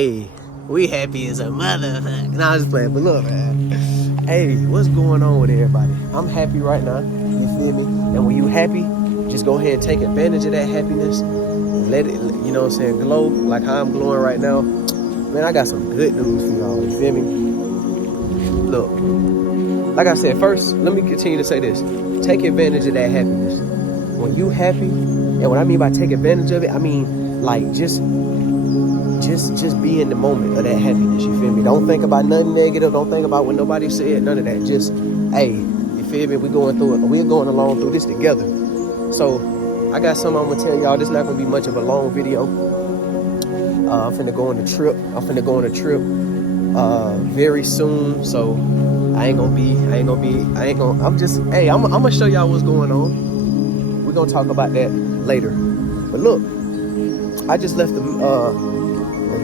Hey, we happy as a motherfucker. Nah, I'm just playing, but look, man. Hey, what's going on with everybody? I'm happy right now, you feel me? And when you happy, just go ahead and take advantage of that happiness. Let it, you know what I'm saying, glow like how I'm glowing right now. Man, I got some good news for y'all, you feel me? Look, like I said, first, let me continue to say this. Take advantage of that happiness. When you happy, and what I mean by take advantage of it, I mean like just be in the moment of that happiness, you feel me? Don't think about nothing negative, don't think about what nobody said, none of that. Just, hey, you feel me? We're going along through this together. So I got something I'm gonna tell y'all. This is not gonna be much of a long video. I'm finna go on a trip. Very soon. So I'm gonna show y'all what's going on. We're gonna talk about that later. But look, I just left the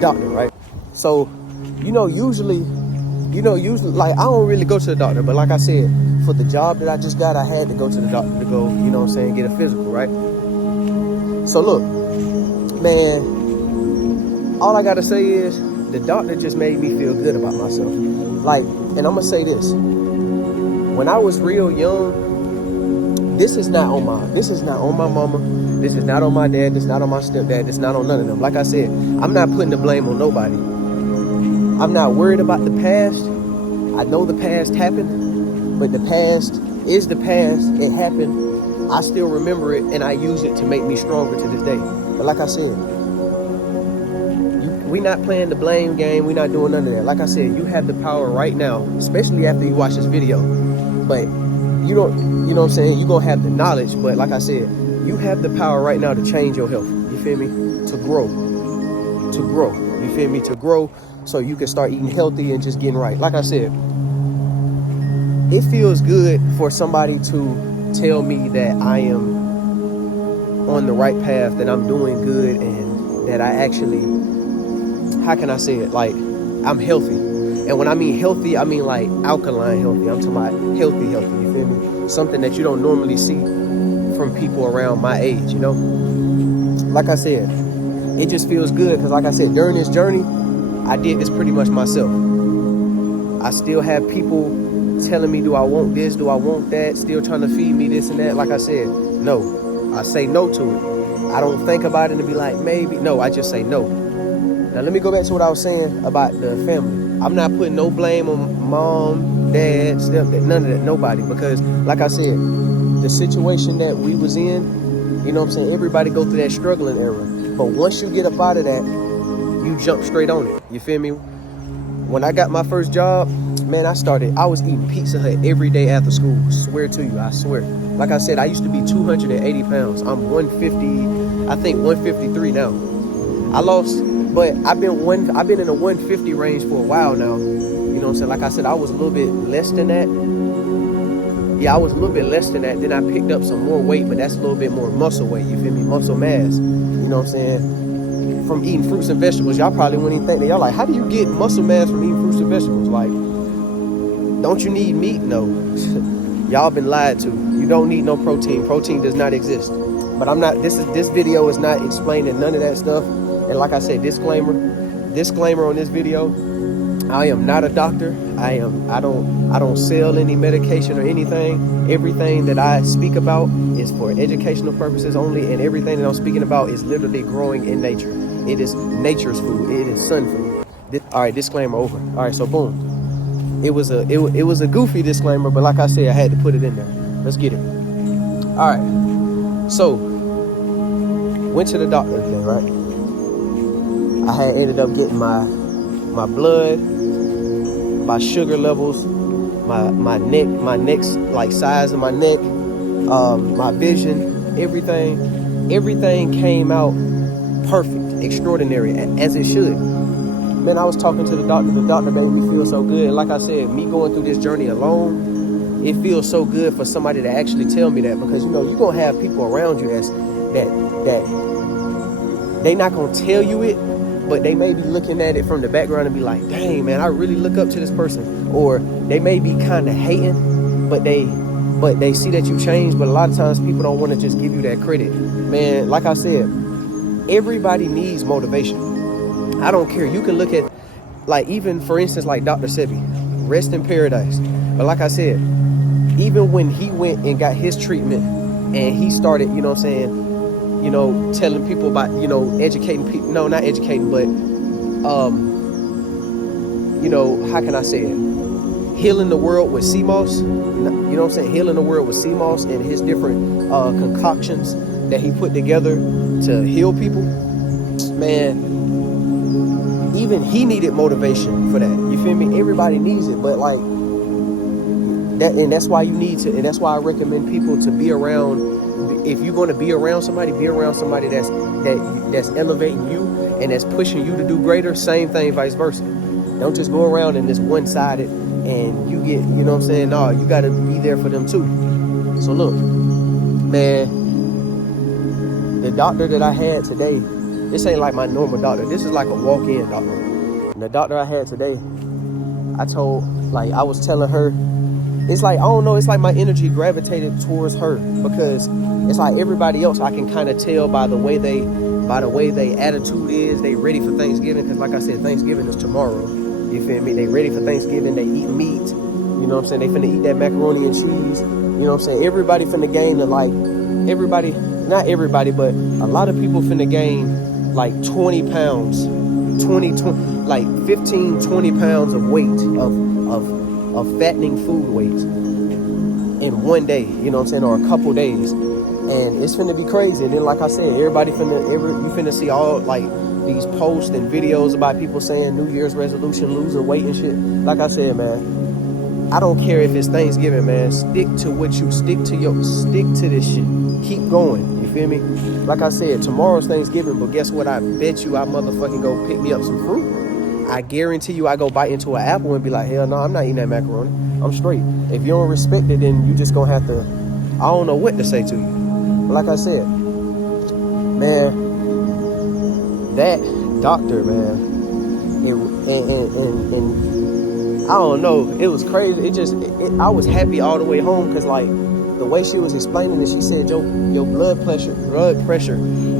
doctor, right? So, usually, like, I don't really go to the doctor, but like I said, for the job that I just got, I had to go to the doctor to go, get a physical, right? So look, man, all I gotta say is the doctor just made me feel good about myself. Like, and I'm gonna say this, when I was real young, this is not on my mama, this is not on my dad, this is not on my stepdad, this is not on none of them. Like I said, I'm not putting the blame on nobody. I'm not worried about the past. I know the past happened, but the past is the past. It happened. I still remember it, and I use it to make me stronger to this day. But like I said, we not playing the blame game. We not doing none of that. Like I said, you have the power right now, especially after you watch this video. But you don't, you know what I'm saying? You're going to have the knowledge, but like I said, you have the power right now to change your health. You feel me? To grow. You feel me? To grow so you can start eating healthy and just getting right. Like I said, it feels good for somebody to tell me that I am on the right path, that I'm doing good, and that I actually, how can I say it? Like, I'm healthy. And when I mean healthy, I mean like alkaline healthy. I'm talking about healthy, you feel me? Something that you don't normally see from people around my age, Like I said, it just feels good because, like I said, during this journey, I did this pretty much myself. I still have people telling me, do I want this, do I want that, still trying to feed me this and that. Like I said, no. I say no to it. I don't think about it and be like, maybe. No, I just say no. Now, let me go back to what I was saying about the family. I'm not putting no blame on mom, dad, stepdad, none of that, nobody. Because, like I said, the situation that we was in, everybody go through that struggling era. But once you get up out of that, you jump straight on it. You feel me? When I got my first job, man, I was eating Pizza Hut every day after school. Swear to you, I swear. Like I said, I used to be 280 pounds. I'm 150, I think 153 now. I lost, but I've been in the 150 range for a while now. You know what I'm saying? Like I said, I was a little bit less than that. Yeah, I was a little bit less than that. Then I picked up some more weight, but that's a little bit more muscle weight. You feel me? Muscle mass. You know what I'm saying? From eating fruits and vegetables. Y'all probably wouldn't even think that. Y'all like, how do you get muscle mass from eating fruits and vegetables? Like, don't you need meat? No. Y'all been lied to. You don't need no protein. Protein does not exist. But I'm not, this video is not explaining none of that stuff. And like I said, disclaimer on this video, I am not a doctor. I don't sell any medication or anything. Everything that I speak about is for educational purposes only, and everything that I'm speaking about is literally growing in nature. It is nature's food. It is sun food. All right, disclaimer over. All right, so boom. It was a goofy disclaimer, but like I said, I had to put it in there. Let's get it. All right. So went to the doctor today, right? I had ended up getting my blood, my sugar levels, my neck's like size of my neck, my vision, everything came out perfect, extraordinary, as it should. Man, I was talking to the doctor made me feel so good. Like I said, me going through this journey alone, it feels so good for somebody to actually tell me that, because you're gonna have people around you that they not gonna tell you it, but they may be looking at it from the background and be like, dang, man, I really look up to this person. Or they may be kind of hating, but they see that you changed. But a lot of times people don't want to just give you that credit. Man, like I said, everybody needs motivation. I don't care. You can look at, like, even for instance, like Dr. Sebi, rest in paradise. But like I said, even when he went and got his treatment and he started, you know what I'm saying, you know, telling people about, you know, educating people, no, not educating, but, you know, how can I say it? Healing the world with sea moss, you know what I'm saying? Healing the world with sea moss and his different concoctions that he put together to heal people. Man, even he needed motivation for that. You feel me? Everybody needs it, but like that, and that's why you need to, and that's why I recommend people to be around. If you're going to be around somebody that's elevating you and that's pushing you to do greater. Same thing, vice versa. Don't just go around in this one-sided and you get, you know what I'm saying? No, you got to be there for them too. So look, man, the doctor that I had today, this ain't like my normal doctor. This is like a walk-in doctor. And the doctor I had today, I was telling her, it's like, I don't know, it's like my energy gravitated towards her, because it's like everybody else I can kind of tell by the way they attitude is. They ready for Thanksgiving, because like I said, Thanksgiving is tomorrow. You feel me? They ready for Thanksgiving. They eat meat. You know what I'm saying? They finna eat that macaroni and cheese. You know what I'm saying? Everybody finna gain not everybody, but a lot of people finna gain like 20 pounds, like 15, 20 pounds of weight, of fattening food weight in one day, you know what I'm saying, or a couple days. And it's finna be crazy. And then like I said, you finna see all like these posts and videos about people saying New Year's resolution, losing weight and shit. Like I said, man, I don't care if it's Thanksgiving, man. Stick to this shit. Keep going. You feel me? Like I said, tomorrow's Thanksgiving, but guess what? I bet you I motherfucking go pick me up some fruit. I guarantee you I go bite into an apple and be like, hell no, I'm not eating that macaroni. I'm straight. If you don't respect it, then you just gonna have to, I don't know what to say to you. But like I said, man, that doctor, man, and I don't know, it was crazy. I was happy all the way home, because like the way she was explaining it, she said your blood pressure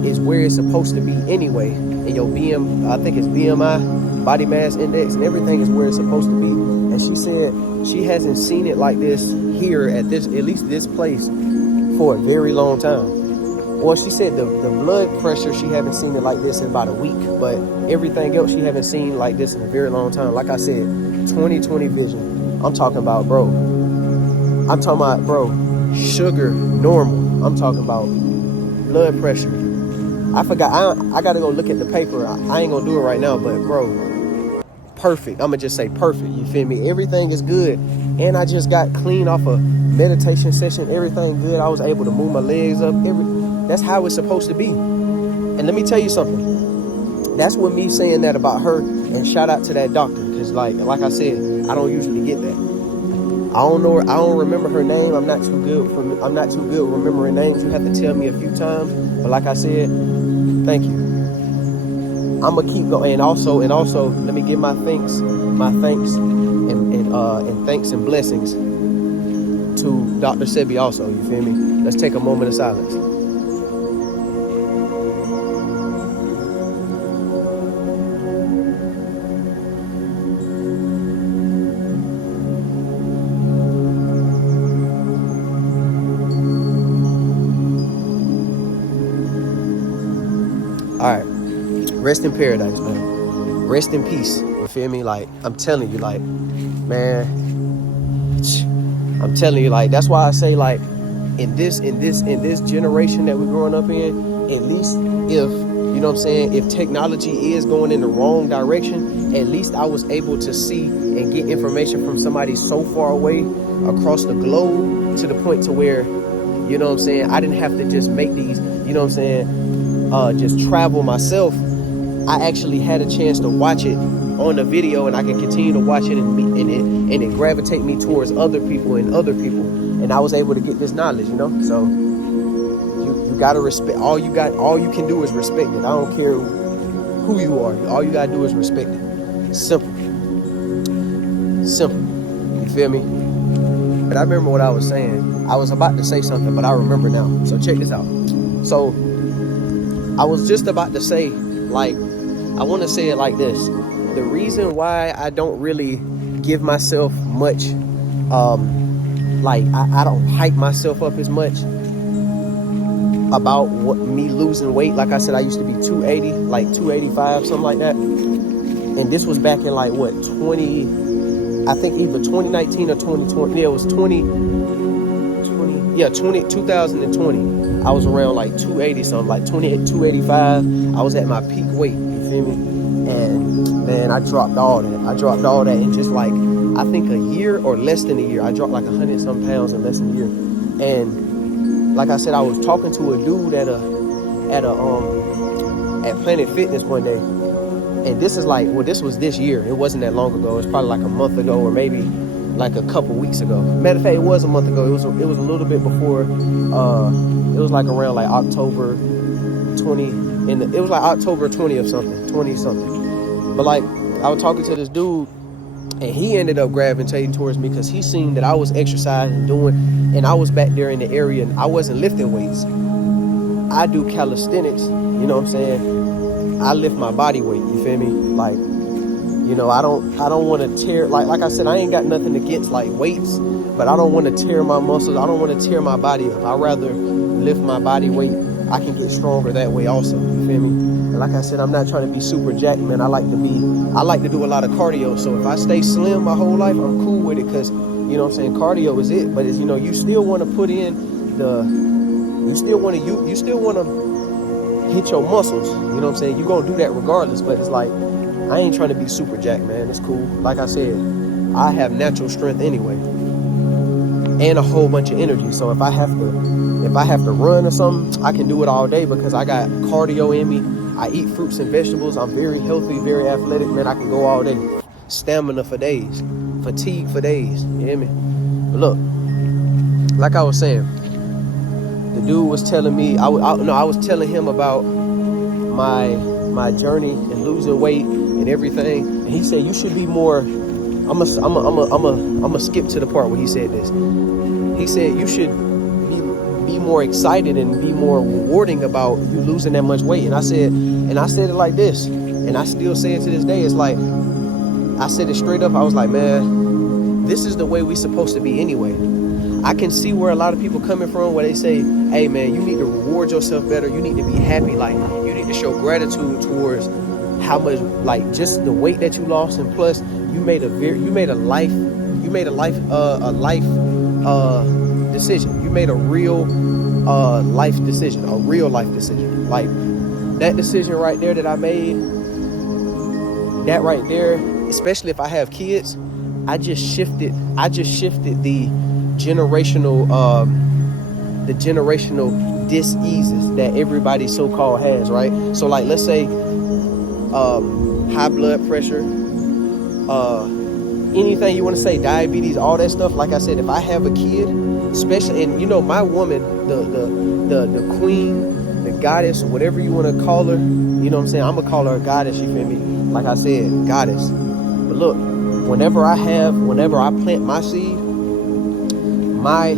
is where it's supposed to be anyway, and your I think it's BMI, body mass index, and everything is where it's supposed to be. And she said she hasn't seen it like this here at least this place for a very long time. Well, she said the blood pressure, she haven't seen it like this in about a week, but everything else she haven't seen like this in a very long time. Like I said, 20/20 vision. I'm talking about, bro, sugar normal. I'm talking about blood pressure. I forgot, I gotta go look at the paper. I ain't gonna do it right now, but bro, perfect. I'm gonna just say perfect. You feel me? Everything is good. And I just got clean off a meditation session. Everything good. I was able to move my legs up. That's how it's supposed to be. And let me tell you something. That's what me saying that about her, and shout out to that doctor, because like I said, I don't usually get that. I don't remember her name. I'm not too good remembering names. You have to tell me a few times. But like I said, thank you. I'm gonna keep going. And also, let me give my thanks and thanks and blessings to Dr. Sebi also. You feel me? Let's take a moment of silence. All right, rest in paradise, man. Rest in peace. You feel me? Like, I'm telling you, like, man, I'm telling you, like, that's why I say, like, in this generation that we're growing up in, at least if, you know what I'm saying, if technology is going in the wrong direction, at least I was able to see and get information from somebody so far away across the globe, to the point to where, you know what I'm saying, I didn't have to just make these, you know what I'm saying, just travel myself. I actually had a chance to watch it on the video, and I can continue to watch it and it gravitate me towards other people, and I was able to get this knowledge, you know. So you gotta respect. All you can do is respect it. I don't care who you are. All you gotta do is respect it. Simple. You feel me? But I remember what I was saying. I was about to say something, but I remember now. So check this out. So I was just about to say, like, I want to say it like this. The reason why I don't really give myself much, I don't hype myself up as much about what me losing weight. Like I said, I used to be 280, like 285, something like that. And this was back in like what, 20, I think either 2019 or 2020. Yeah, it was 2020. I was around like 280 something, like 285. I was at my peak weight, you feel me? And man, I dropped all that in just like, I think a year or less than a year. I dropped like 100 some pounds in less than a year. And like I said, I was talking to a dude at Planet Fitness one day. And this is like, well, this was this year. It wasn't that long ago. It was probably like a month ago or maybe like a couple weeks ago. Matter of fact, it was a month ago. It was a little bit before, it was like around like October 20, it was like October 20 or something, 20 something. But like, I was talking to this dude, and he ended up gravitating towards me because he seen that I was exercising, and I was back there in the area, and I wasn't lifting weights. I do calisthenics, you know what I'm saying? I lift my body weight, you feel me? Like, you know, I don't want to tear, like I said, I ain't got nothing against like weights, but I don't want to tear my muscles. I don't want to tear my body up. I'd rather lift my body weight. I can get stronger that way also, you feel me? And like I said, I'm not trying to be super jacked, man. I like to do a lot of cardio. So if I stay slim my whole life, I'm cool with it because, you know what I'm saying, cardio is it. But it's, you know, you still want to put in you still want to hit your muscles. You know what I'm saying? You're going to do that regardless. But it's like, I ain't trying to be super jacked, man. It's cool. Like I said, I have natural strength anyway. And a whole bunch of energy. So if I have to run or something, I can do it all day because I got cardio in me. I eat fruits and vegetables. I'm very healthy, very athletic, man. I can go all day. Stamina for days. Fatigue for days. You hear me? But look, like I was saying, the dude was telling me, I was telling him about my journey and losing weight and everything. And he said, you should be more, I'm gonna skip to the part where he said this. He said, you should be more excited and be more rewarding about you losing that much weight. And I said it like this, and I still say it to this day. It's like, I said it straight up. I was like, man, this is the way we supposed to be anyway. I can see where a lot of people coming from, where they say, hey man, you need to reward yourself better. You need to be happy. Like, you need to show gratitude towards how much, like, just the weight that you lost, and plus you made a life decision. You made a real life decision. Like, that decision right there that I made, that right there, especially if I have kids, I just shifted the generational diseases that everybody so-called has, right? So like, let's say high blood pressure, anything you want to say, diabetes, all that stuff. Like I said, if I have a kid, especially, and you know, my woman, the queen, the goddess, whatever you want to call her, you know what I'm saying? I'm gonna call her a goddess, you feel me? Like I said, goddess. But look, whenever I plant my seed, my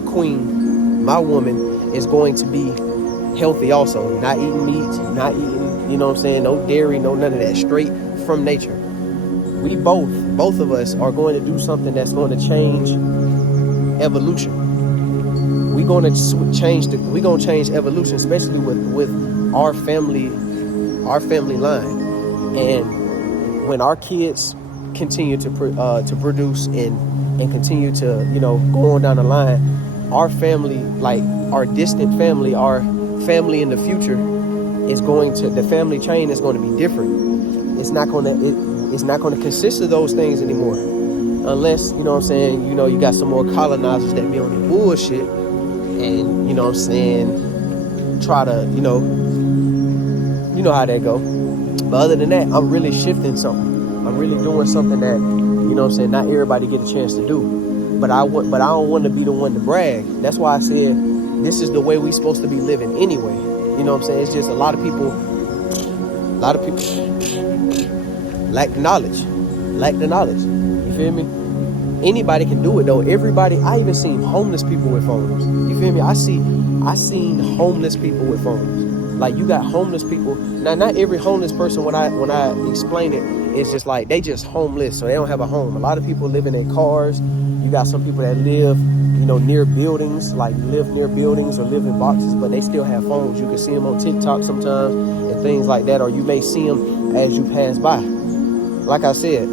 queen, my woman is going to be healthy also. Not eating meat, not eating, you know what I'm saying, no dairy, no none of that, straight from nature. We both of us are going to do something that's going to change evolution. We're going to change evolution, especially with our family line. And when our kids continue to produce and continue to, you know, go on down the line, our family, like our distant family, our family in the future the family chain is going to be different. It's not going to consist of those things anymore. Unless, you know what I'm saying, you know, you got some more colonizers that be on the bullshit and, you know what I'm saying, try to, you know how that go. But other than that, I'm really shifting something. I'm really doing something that, you know what I'm saying, not everybody get a chance to do. But I don't want to be the one to brag. That's why I said this is the way we supposed to be living anyway. You know what I'm saying? It's just a lot of people lack the knowledge. You feel me? Anybody can do it though. Everybody, I even seen homeless people with phones. You feel me? I seen homeless people with phones. Like, you got homeless people. Now, not every homeless person, when I explain it, it's just like they just homeless, so they don't have a home. A lot of people live in their cars. You got some people that live, near buildings, like live near buildings or live in boxes, but they still have phones. You can see them on TikTok sometimes and things like that, or you may see them as you pass by. Like I said,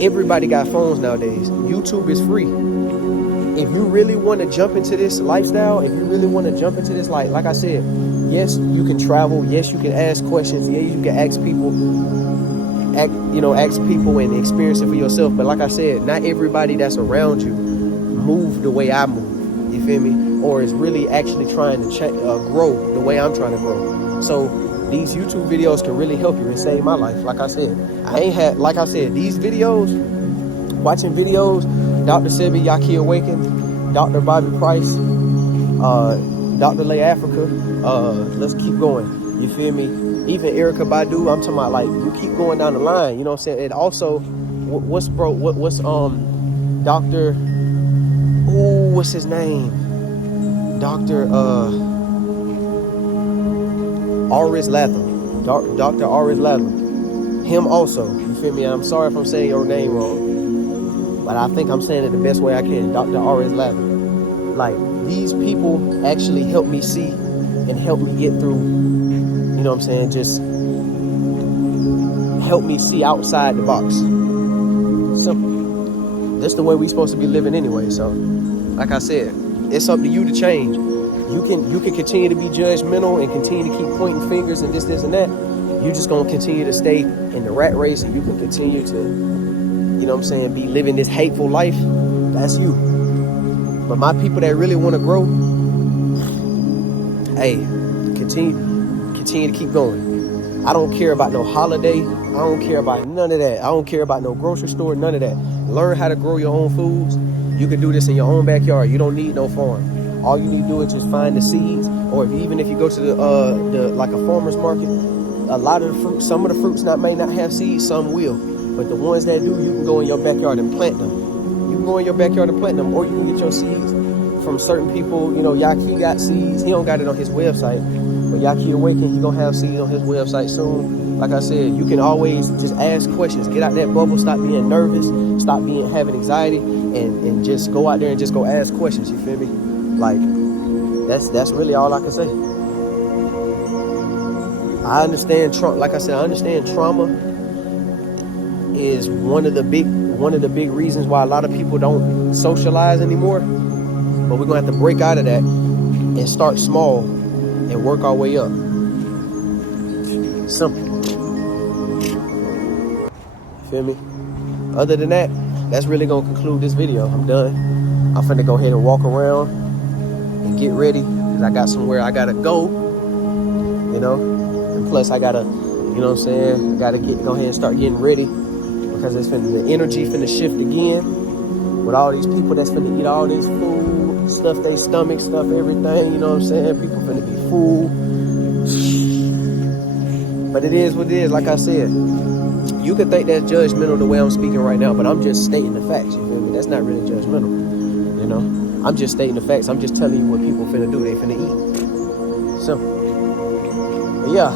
everybody got phones nowadays. YouTube is free. If you really want to jump into this lifestyle, if you really want to jump into this, like I said, yes, you can travel. Yes, you can ask questions. Yeah, you can ask people, ask people and experience it for yourself. But like I said, not everybody that's around you move the way I move. You feel me? Or is really actually trying to grow the way I'm trying to grow. So these YouTube videos can really help you and save my life. Like I said, these videos, watching videos, Dr. Sebi, Yaki Awaken, Dr. Bobby Price, Dr. Lay Africa, let's keep going. You feel me? Even Erykah Badu, I'm talking about, like, you keep going down the line, you know what I'm saying? And also, what's Dr. What's his name? Dr. Aris Latham. Dr. Aris Latham. Him also, you feel me? And I'm sorry if I'm saying your name wrong, but I think I'm saying it the best way I can. Dr. Aris Latham. Like, these people actually help me see and help me get through, you know what I'm saying, just help me see outside the box. Simple. That's the way we're supposed to be living anyway. So, like I said, it's up to you to change. You can continue to be judgmental and continue to keep pointing fingers and this and that. You're just going to continue to stay in the rat race, and you can continue to, you know what I'm saying, be living this hateful life. That's you. But my people that really want to grow, hey, continue to keep going. I don't care about no holiday. I don't care about none of that. I don't care about no grocery store, none of that. Learn how to grow your own foods. You can do this in your own backyard. You don't need no farm. All you need to do is just find the seeds, or even if you go to the like a farmer's market, a lot of the fruit, some of the fruits may not have seeds, some will. But the ones that do, you can go in your backyard and plant them. You can go in your backyard and plant them, or you can get your seeds from certain people. Yaki got seeds. He don't got it on his website, but Yaki Awaken, he gonna have seeds on his website soon. Like I said, you can always just ask questions. Get out that bubble. Stop being nervous. Stop having anxiety, and just go out there and just go ask questions. You feel me? Like, that's really all I can say. I understand trauma. Like I said, I understand trauma is one of the big reasons why a lot of people don't socialize anymore. But we're gonna have to break out of that and start small and work our way up. Simple. Feel me? Other than that, that's really gonna conclude this video. I'm done. I'm finna go ahead and walk around and get ready, because I got somewhere I gotta go, and plus I gotta, I gotta go ahead and start getting ready, because the energy finna shift again with all these people that's finna eat all this food, stuff their stomach, stuff everything, you know what I'm saying? People finna be full. But it is what it is. Like I said, you could think that's judgmental the way I'm speaking right now, but I'm just stating the facts, you feel me? That's not really judgmental, I'm just stating the facts. I'm just telling you what people finna do. They finna eat. Simple. But yeah,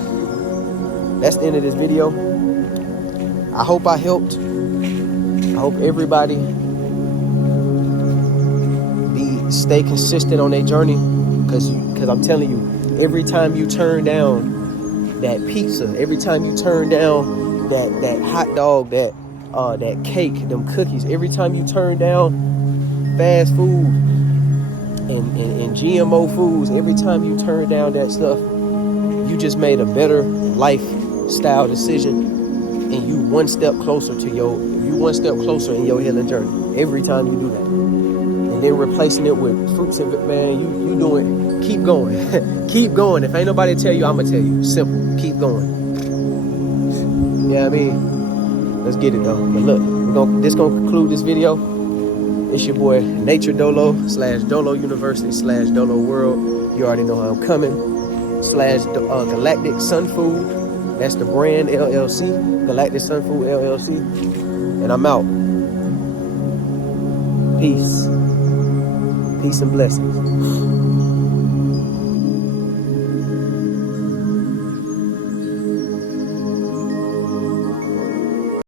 that's the end of this video. I hope I helped. I hope everybody stay consistent on their journey, because I'm telling you, every time you turn down that pizza, every time you turn down that hot dog, that cake, them cookies, every time you turn down fast food and GMO foods, every time you turn down that stuff, you just made a better lifestyle decision, and you one step closer in your healing journey every time you do that. And then replacing it with fruits of it, man, you doing, keep going. Keep going. If ain't nobody tell you, I'm gonna tell you. Simple. Keep going. Yeah, I mean, let's get it though. But look, this gonna conclude this video. It's your boy Nature Dolo /Dolo University /Dolo World. You already know how I'm coming. Galactic Sun Food. That's the brand LLC. Galactic Sun Food LLC. And I'm out. Peace. Peace and blessings.